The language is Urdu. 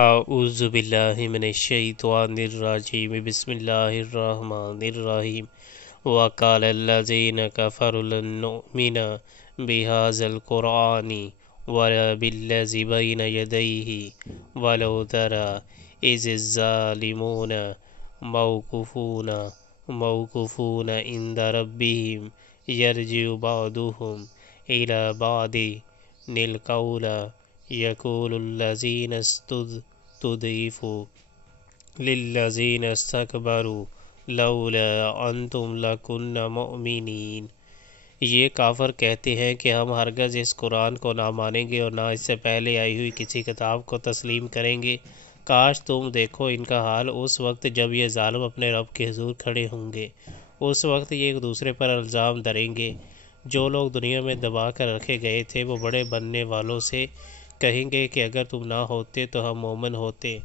اعوذ باللہ من الشیطان الرجیم بسم اللہ الرحمن الرحیم وقال الذین کفروا لن نؤمن بهذا القرآن ولا بالذی بین یدیہ ولو تری اذ الظالمون موقوفون عند ربهم یرجع بعضهم الی بعض القول یقول الذین استضعفوا للذین استکبروا لولا انتم لکنا مؤمنین۔ یہ کافر کہتے ہیں کہ ہم ہرگز اس قرآن کو نہ مانیں گے اور نہ اس سے پہلے آئی ہوئی کسی کتاب کو تسلیم کریں گے۔ کاش تم دیکھو ان کا حال اس وقت جب یہ ظالم اپنے رب کے حضور کھڑے ہوں گے۔ اس وقت یہ ایک دوسرے پر الزام دھریں گے۔ جو لوگ دنیا میں دبا کر رکھے گئے تھے وہ بڑے بننے والوں سے کہیں گے کہ اگر تم نہ ہوتے تو ہم مومن ہوتے۔